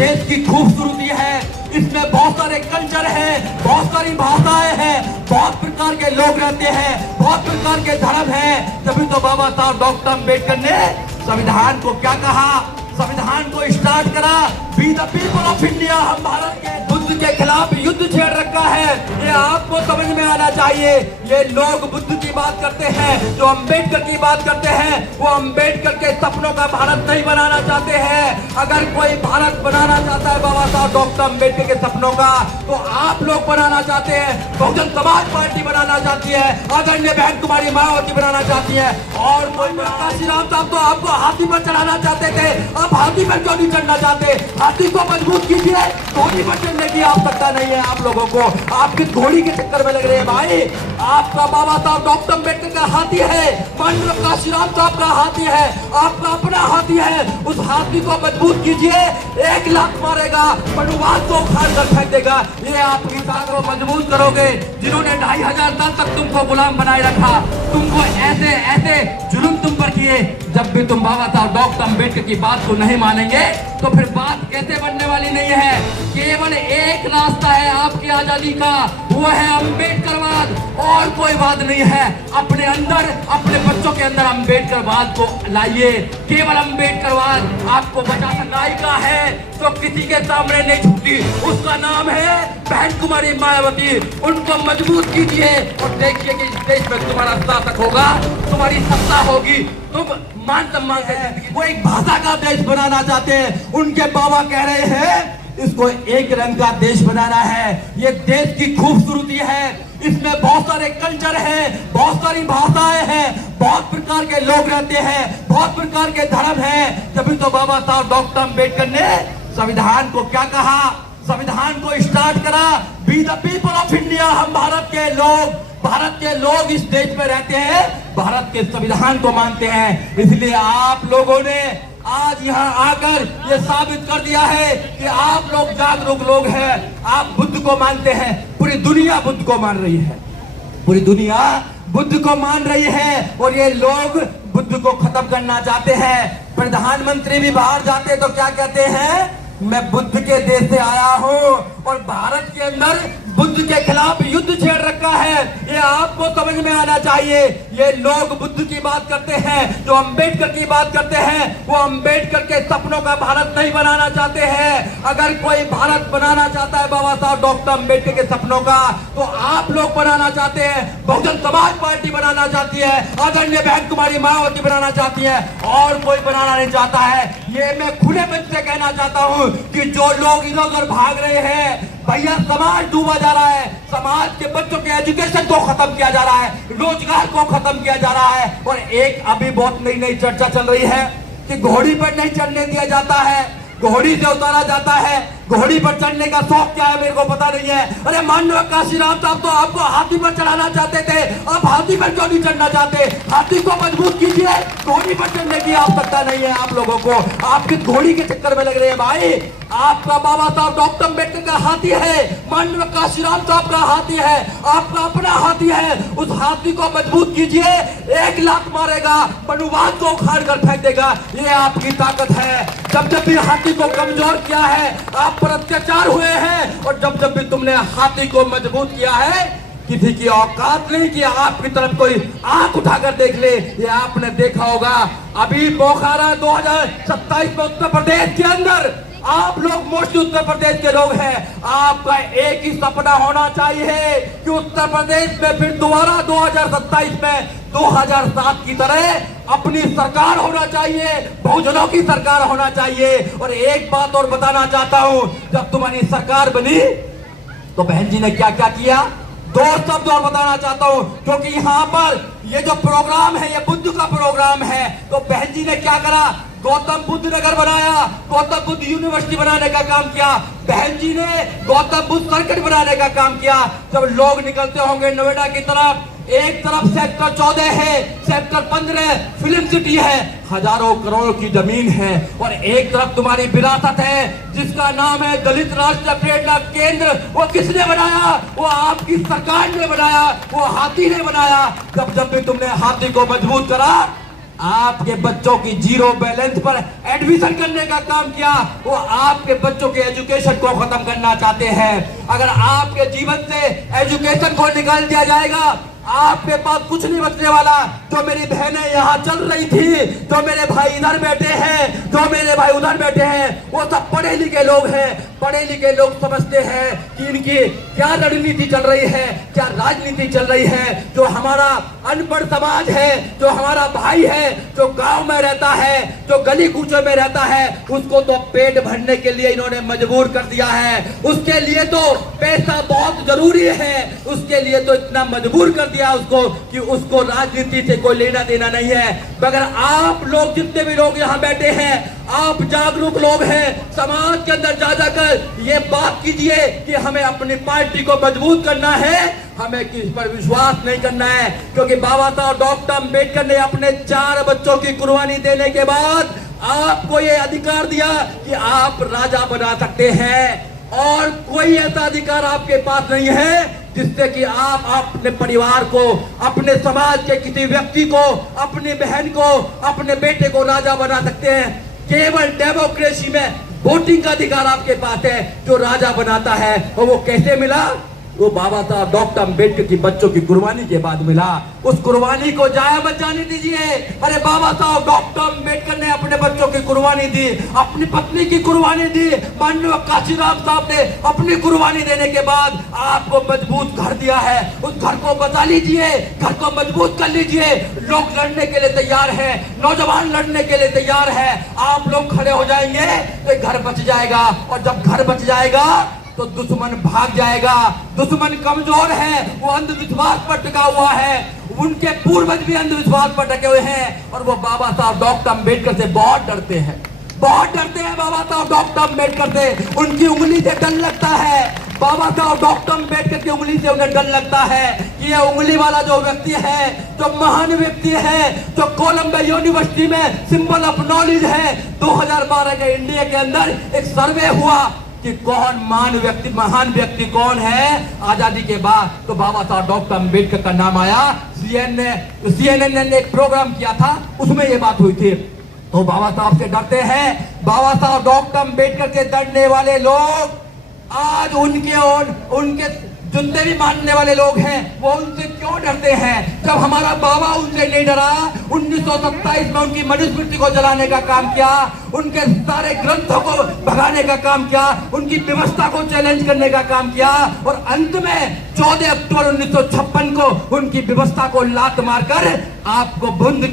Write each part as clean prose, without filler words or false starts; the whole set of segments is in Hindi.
देश की खूबसूरती है। इसमें बहुत सारे कल्चर है, बहुत सारी भाषाएं हैं, बहुत प्रकार के लोग रहते हैं, बहुत प्रकार के धर्म है। तभी तो बाबा साहब डॉक्टर अम्बेडकर ने संविधान को क्या कहा, संविधान को स्टार्ट करा, we the people of India. हम भारत के बुद्ध के खिलाफ युद्ध छेड़ रखा है, ये आपको समझ में आना चाहिए। ये लोग बुद्ध की बात करते हैं, जो अम्बेडकर की बात करते हैं, वो अम्बेडकर के सपनों का भारत नहीं बनाना चाहते हैं। अगर कोई भारत बनाना चाहता है बाबा साहब डॉक्टर अम्बेडकर के सपनों का, तो आप लोग बनाना चाहते हैं। बहुजन समाज पार्टी बनाना चाहती है, आदरणीय बहन कुमारी मायावती बनाना चाहती है, और कोई काशीराम साहब तो आपको हाथी पर चढ़ाना चाहते थे। आप हाथी पर क्यों नहीं चढ़ना चाहते? हाथी को मजबूत कीजिए, घोड़ी पर चढ़ने की आवश्यकता नहीं है आप लोगों को। आपकी घोड़ी के चक्कर में लग रहे हैं भाई। आपका बाबा साहब डॉक्टर अम्बेडकर का हाथी है, माननीय काशीराम साहब का हाथी है, आपका अपना हाथी है। उस हाथी को मजबूत कीजिए, एक लात मारेगा, मनुवाद को उखाड़ कर फेंक देगा। ये आपकी ताकत को मजबूत करोगे। जिन्होंने 2500 साल तक तुमको गुलाम बनाए रखा, तुमको ऐसे ऐसे जुल्म तुम पर किए, जब भी तुम बाबा साहब डॉक्टर अम्बेडकर की बात को नहीं मानेंगे तो फिर बात कैसे बनने वाली नहीं है। केवल एक रास्ता है आपकी आजादी का, वो है अम्बेडकरवाद, और कोई बात नहीं है। अपने अंदर, अपने बच्चों के अंदर अम्बेडकरवाद को लाइए। केवल अम्बेडकरवाद आपको बचा सकता है, जो किसी के सामने नहीं झुकती। उसका नाम है बहन कुमारी मायावती। उनको मजबूत कीजिए और देखिए कि इस देश में तुम्हारा शासक होगा, तुम्हारी सत्ता होगी, तुम मान सम्मान से। वो एक भाषा का देश बनाना चाहते हैं। उनके बाबा कह रहे हैं इसको एक रंग का देश बनाना है। ये देश की खूबसूरती है, इसमें बहुत सारे कल्चर है, बहुत सारी भाषाएं हैं, बहुत प्रकार के लोग रहते हैं, बहुत प्रकार के धर्म है। तभी तो बाबा साहब डॉक्टर अम्बेडकर ने संविधान को क्या कहा, संविधान को स्टार्ट करा, we the people of India. हम भारत के लोग इस देश में रहते हैं, भारत के संविधान को मानते हैं। इसलिए आप लोगों ने आज यहाँ आकर ये साबित कर दिया है कि आप लोग जागरूक लोग हैं, आप बुद्ध को मानते हैं। पूरी दुनिया बुद्ध को मान रही है, पूरी दुनिया बुद्ध को मान रही है, और ये लोग बुद्ध को खत्म करना चाहते हैं। प्रधानमंत्री भी बाहर जाते तो क्या कहते हैं, मैं बुद्ध के देश से आया हूँ, और भारत के अंदर बुद्ध के खिलाफ युद्ध छेड़ रखा है। ये आपको समझ में आना चाहिए। ये लोग बुद्ध की बात करते हैं, जो अम्बेडकर की बात करते हैं, वो अम्बेडकर के सपनों का भारत नहीं बनाना चाहते हैं। अगर कोई भारत बनाना चाहता है बाबा साहब डॉक्टर अम्बेडकर के सपनों का, तो आप लोग बनाना चाहते हैं। बहुजन समाज पार्टी बनाना चाहती है, आदरणीय बहन कुमारी मायावती बनाना चाहती है, और कोई बनाना नहीं चाहता है। ये मैं खुले मंच से कहना चाहता हूँ कि जो लोग इधर उधर भाग रहे हैं, भैया समाज डूबा जा रहा है, समाज के बच्चों के एजुकेशन को खत्म किया जा रहा है, रोजगार को खत्म किया जा रहा है। और एक अभी बहुत नई नई चर्चा चल रही है कि घोड़ी पर नहीं चढ़ने दिया जाता है, घोड़ी से उतारा जाता है। घोड़ी पर चढ़ने का शौक क्या है मेरे को पता नहीं है। अरे माननीय काशीराम साहब तो आपको हाथी पर चढ़ाना चाहते थे, आप हाथी पर क्यों नहीं चढ़ना चाहते? हाथी को मजबूत कीजिए, घोड़ी पर चढ़ने की आवश्यकता नहीं है आप लोगों को। आपकी घोड़ी के चक्कर में लग रहे हैं भाई। आपका बाबा साहब डॉक्टर अम्बेडकर का हाथी है, माननीय काशीराम साहब का हाथी है, आपका अपना हाथी है। उस हाथी को मजबूत कीजिए, एक लात मारेगा, मनुवाद को उखाड़ कर फेंक देगा। ये आपकी ताकत है। जब भी हाथी को कमजोर किया है, आप पर अत्याचार हुए हैं, और जब भी तुमने हाथी को मजबूत किया है, किसी की औकात नहीं कि आपकी तरफ कोई आंख उठाकर देख ले। ये आपने देखा होगा अभी बोखारा 2027 में उत्तर प्रदेश के अंदर, आप लोग मोस्टली उत्तर प्रदेश के लोग हैं। आपका एक ही सपना होना चाहिए कि उत्तर प्रदेश में फिर दोबारा 2027 में 2007 की तरह अपनी सरकार होना चाहिए, बहुजनों की सरकार होना चाहिए। और एक बात और बताना चाहता हूं, जब तुम्हारी सरकार बनी तो बहन जी ने क्या क्या किया, दो शब्द और बताना चाहता हूं, क्योंकि यहाँ पर ये जो प्रोग्राम है ये बुद्ध का प्रोग्राम है। तो बहन जी ने क्या करा, गौतम बुद्ध नगर बनाया, गौतम बुद्ध यूनिवर्सिटी बनाने का काम किया। बहन जी ने गौतम बुद्ध सर्किट बनाने का काम किया। जब लोग निकलते होंगे नोएडा की तरफ, एक तरफ सेक्टर 14 है, सेक्टर 15 फिल्म सिटी है, हजारों करोड़ की जमीन है, और एक तरफ तुम्हारी विरासत है जिसका नाम है दलित राष्ट्रीय प्रेरणा केंद्र। वो किसने बनाया? वो आपकी सरकार ने बनाया, वो हाथी ने बनाया। जब भी तुमने हाथी को मजबूत करा, आपके बच्चों की जीरो बैलेंस पर एडमिशन करने का काम किया। वो आपके बच्चों के एजुकेशन को खत्म करना चाहते हैं। अगर आपके जीवन से एजुकेशन को निकाल दिया जाएगा, आपके पास कुछ नहीं बचने वाला। जो मेरी बहनें यहाँ चल रही थी, जो मेरे भाई इधर बैठे हैं, जो मेरे भाई उधर बैठे हैं, वो सब पढ़े लिखे लोग हैं। पढ़े लिखे लोग समझते हैं कि इनकी क्या रणनीति चल रही है, क्या राजनीति चल रही है। जो हमारा अनपढ़ समाज है, जो हमारा भाई है, जो गांव में रहता है, जो गली कूचों में रहता है, उसको तो पेट भरने के लिए इन्होंने मजबूर कर दिया है। उसके लिए तो पैसा बहुत जरूरी है, उसके लिए तो इतना मजबूर कर दिया उसको कि उसको राजनीति से कोई लेना देना नहीं है। मगर आप लोग, जितने भी लोग यहाँ बैठे हैं, आप जागरूक लोग हैं। समाज के अंदर जा जाकर ये बात कीजिए कि हमें अपनी पार्टी को मजबूत करना है, हमें किस पर विश्वास नहीं करना है। क्योंकि बाबा साहब डॉक्टर अम्बेडकर ने अपने 4 बच्चों की कुर्बानी देने के बाद आपको ये अधिकार दिया कि आप राजा बना सकते हैं। और कोई ऐसा अधिकार आपके पास नहीं है जिससे कि आप अपने परिवार को, अपने समाज के किसी व्यक्ति को, अपनी बहन को, अपने बेटे को राजा बना सकते हैं। केवल डेमोक्रेसी में वोटिंग का अधिकार आपके पास है जो राजा बनाता है। और वो कैसे मिला? वो बाबा साहब डॉक्टर अम्बेडकर की बच्चों की कुर्बानी के बाद मिला। उस कुर्बानी को जाया मत जाने दीजिए। अरे बाबा साहब डॉक्टर अम्बेडकर ने अपने बच्चों की कुर्बानी दी, अपनी पत्नी की कुर्बानी दी, माननीय काशीराम साहब ने अपनी कुर्बानी देने के बाद आपको मजबूत घर दिया है। उस घर को बचा लीजिए, घर को मजबूत कर लीजिए। लोग लड़ने के लिए तैयार है, नौजवान लड़ने के लिए तैयार है। आप लोग खड़े हो जाएंगे तो घर बच जाएगा। और जब घर बच जाएगा तो दुश्मन भाग जाएगा। दुश्मन कमजोर है, वो अंधविश्वास पर टिका हुआ है। उनके पूर्वज भी अंधविश्वास पर टिके हुए हैं और वो बाबा साहब डॉक्टर अम्बेडकर से बहुत डरते हैं, बहुत डरते हैं बाबा साहब डॉक्टर अम्बेडकर से। उनकी उंगली से डर लगता है। बाबा साहब डॉक्टर अम्बेडकर की उंगली से उन्हें डर लगता है कि ये उंगली वाला जो व्यक्ति है, जो महान व्यक्ति है, जो कोलंबिया यूनिवर्सिटी में सिंबल ऑफ नॉलेज है। 2012 के इंडिया के अंदर एक सर्वे हुआ कि कौन महान व्यक्ति कौन है आजादी के बाद, तो बाबा साहब डॉक्टर अम्बेडकर का नाम आया। CNN ने एक प्रोग्राम किया था, उसमें ये बात हुई थी। तो बाबा साहब से डरते हैं। बाबा साहब डॉक्टर अम्बेडकर से डरने वाले लोग आज उनके जितने भी मानने वाले लोग हैं वो उनसे क्यों डरते हैं? जब हमारा बाबा उनसे नहीं डरा, 1927 में उनकी मनुस्मृति को जलाने का काम किया, उनके सारे ग्रंथों को भगाने का काम किया, उनकी व्यवस्था को चैलेंज करने का काम किया और अंत में 14 अक्टूबर 1956 को उनकी व्यवस्था को लात मारकर आपको बुद्ध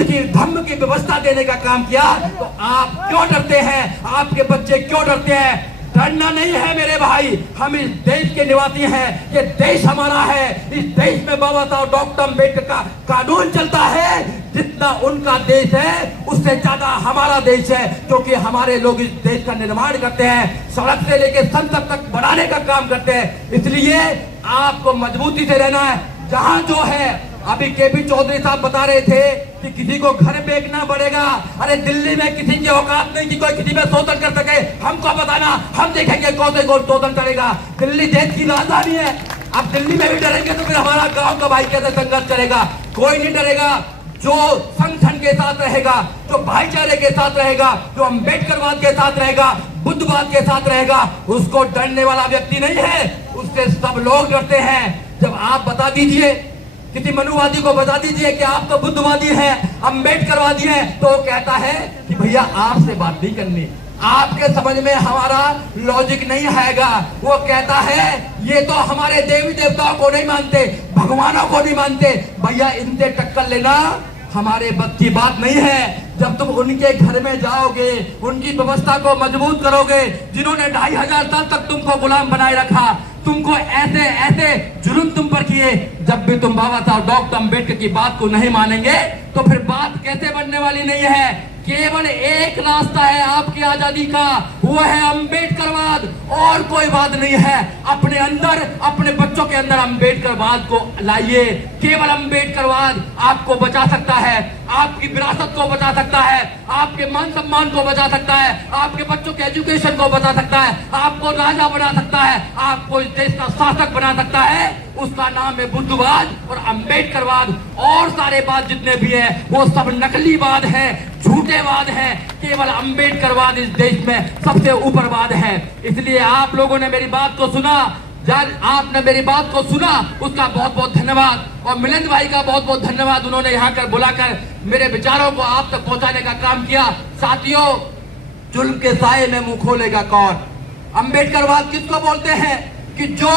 की धम्म की व्यवस्था देने का काम किया। तो आप क्यों डरते हैं? आपके बच्चे क्यों डरते हैं? डरना नहीं है मेरे भाई। हम इस देश के निवासी हैं, ये देश हमारा है। इस देश में बाबा साहब डॉक्टर अम्बेडकर का कानून चलता है। जितना उनका देश है उससे ज्यादा हमारा देश है, क्योंकि हमारे लोग इस देश का निर्माण करते हैं, सड़क से लेकर संसद तक बढ़ाने का काम करते हैं। इसलिए आपको मजबूती से रहना है। जहां जो है, अभी केपी चौधरी साहब बता रहे थे कि किसी को घर बेचना पड़ेगा। अरे दिल्ली में किसी की औकात नहीं कि कोई किसी में शोषण कर सके। हमको बताना, हम देखेंगे कौन से कौन शोषण करेगा। दिल्ली देश की राजधानी है। अब दिल्ली में भी डरेंगे तो फिर हमारा गांव का भाई कैसे संघर्ष करेगा? कोई नहीं डरेगा। जो संगठन के साथ रहेगा, जो भाईचारे के साथ रहेगा, जो अम्बेडकरवाद के साथ रहेगा, बुद्धवाद के साथ रहेगा, उसको डरने वाला व्यक्ति नहीं है। उससे सब लोग डरते हैं। जब आप बता दीजिए, किसी मनुवादी को बता दीजिए कि आप तो बुद्धवादी हैं, अम्बेडकरवादी हैं, तो वो कहता है कि भैया आपसे बात नहीं करनी, आपके समझ में हमारा लॉजिक नहीं आएगा। वो कहता है ये तो हमारे देवी देवताओं को नहीं मानते, भगवानों को नहीं मानते। भैया इनसे टक्कर लेना हमारे बस की बात नहीं है। जब तुम उनके घर में जाओगे, उनकी व्यवस्था को मजबूत करोगे, जिन्होंने 2500 साल तक तुमको गुलाम बनाए रखा, तुमको ऐसे ऐसे जुल्म तुम पर किए, जब भी तुम बाबा साहब डॉक्टर अम्बेडकर की बात को नहीं मानेंगे तो फिर बात कैसे बनने वाली नहीं है। केवल एक रास्ता है आपकी आजादी का, वो है अम्बेडकरवाद, और कोई बात नहीं है। अपने अंदर, अपने बच्चों के अंदर अम्बेडकरवाद को लाइए। केवल अम्बेडकरवाद आपको बचा सकता है, आपकी विरासत को बचा सकता है, आपके मान सम्मान को बचा सकता है, आपके बच्चों के एजुकेशन को बचा सकता है, आपको राजा बना सकता है, आपको इस देश का शासक बना सकता है, उसका नाम है बुद्धवाद और अंबेडकरवाद। और सारे बात जितने भी है वो सब नकलीवाद है, झूठेवाद है। केवल अंबेडकरवाद इस देश में सबसे ऊपरवाद है। इसलिए आप लोगों ने मेरी बात को सुना, आपने मेरी बात को सुना, उसका बहुत बहुत धन्यवाद। और मिलिंद भाई का बहुत बहुत धन्यवाद, उन्होंने यहाँ कर बुलाकर मेरे विचारों को आप तक पहुंचाने का काम किया। साथियों, जुल्म के साए में मुंह खोलेगा कौन? अंबेडकरवाद किसको बोलते हैं कि जो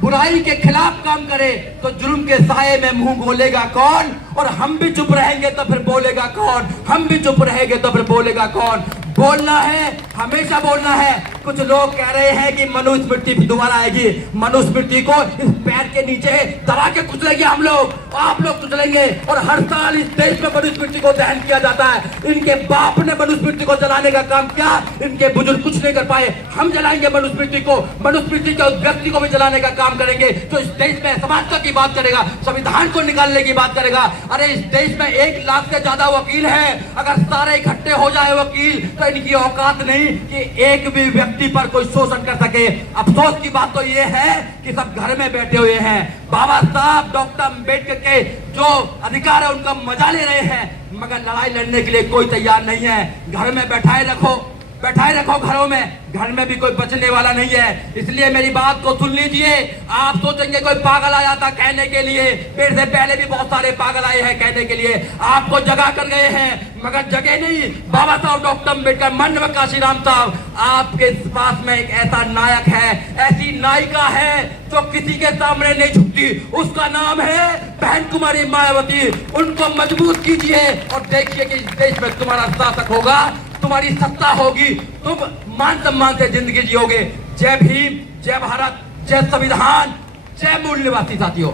बुराई के खिलाफ काम करे, तो जुल्म के साए में मुंह खोलेगा कौन? और हम भी चुप रहेंगे तो फिर बोलेगा कौन? हम भी चुप रहेंगे तो फिर बोलेगा कौन? बोलना है, हमेशा बोलना है। कुछ लोग कह रहे हैं कि मनुस्मृति दोबारा आएगी। मनुस्मृति को इस पैर के नीचे दबा के कुचलेंगे हम लोग, आप लोग कुचलेंगे। और हर साल इस देश में मनुस्मृति को दहन किया जाता है। इनके बाप ने मनुस्मृति को जलाने का काम किया, इनके बुजुर्ग कुछ नहीं कर पाए। हम जलाएंगे मनुस्मृति को, मनुस्मृति के उस व्यक्ति को भी जलाने का काम करेंगे जो इस देश में समानता की बात करेगा, संविधान को निकालने की बात करेगा। अरे इस देश में 1 लाख से ज्यादा वकील हैं, अगर सारे इकट्ठे हो जाए वकील, तो इनकी औकात नहीं कि एक भी व्यक्ति पर कोई शोषण कर सके। अफसोस की बात तो ये है कि सब घर में बैठे हुए हैं। बाबा साहब डॉक्टर अम्बेडकर के जो अधिकार है उनका मजा ले रहे हैं, मगर लड़ाई लड़ने के लिए कोई तैयार नहीं है। घर में बैठाए रखो घरों में, घर में भी कोई बचने वाला नहीं है। इसलिए मेरी बात को सुन लीजिए। आप सोचेंगे कोई पागल आया था कहने के लिए, मेरे से पहले भी बहुत सारे पागल आए हैं कहने के लिए, आपको जगा कर गए हैं, मगर जगह नहीं। बाबा साहब डॉक्टर अम्बेडकर, माननीय काशीराम साहब, आपके पास में एक ऐसा नायक है, ऐसी नायिका है जो किसी के सामने नहीं झुकती, उसका नाम है बहन कुमारी मायावती। उनको मजबूत कीजिए और देखिए कि इस देश में तुम्हारा शासक होगा, तुम्हारी सत्ता होगी, तुम मान सम्मान से जिंदगी जियोगे। जय भीम, जय भारत, जय संविधान, जय मूल निवासी साथियों।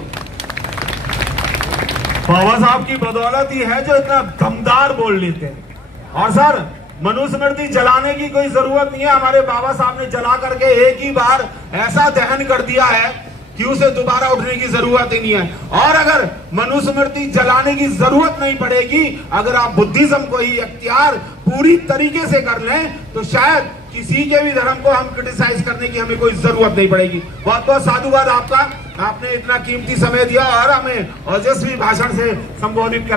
बाबा साहब की बदौलत ही है जो इतना दमदार बोल लेते हैं। और सर, मनुस्मृति जलाने की कोई जरूरत नहीं है। हमारे बाबा साहब ने जला करके एक ही बार ऐसा दहन कर दिया है कि उसे दोबारा उठने की जरूरत ही नहीं है। और अगर मनुस्मृति जलाने की जरूरत नहीं पड़ेगी, अगर आप बुद्धिज्म को ही अख्तियार पूरी तरीके से कर लें, तो शायद किसी के भी धर्म को हम क्रिटिसाइज करने की हमें कोई जरूरत नहीं पड़ेगी। बहुत बहुत साधुवाद आपका, आपने इतना कीमती समय दिया और हमें ओजस्वी भाषण से संबोधित कर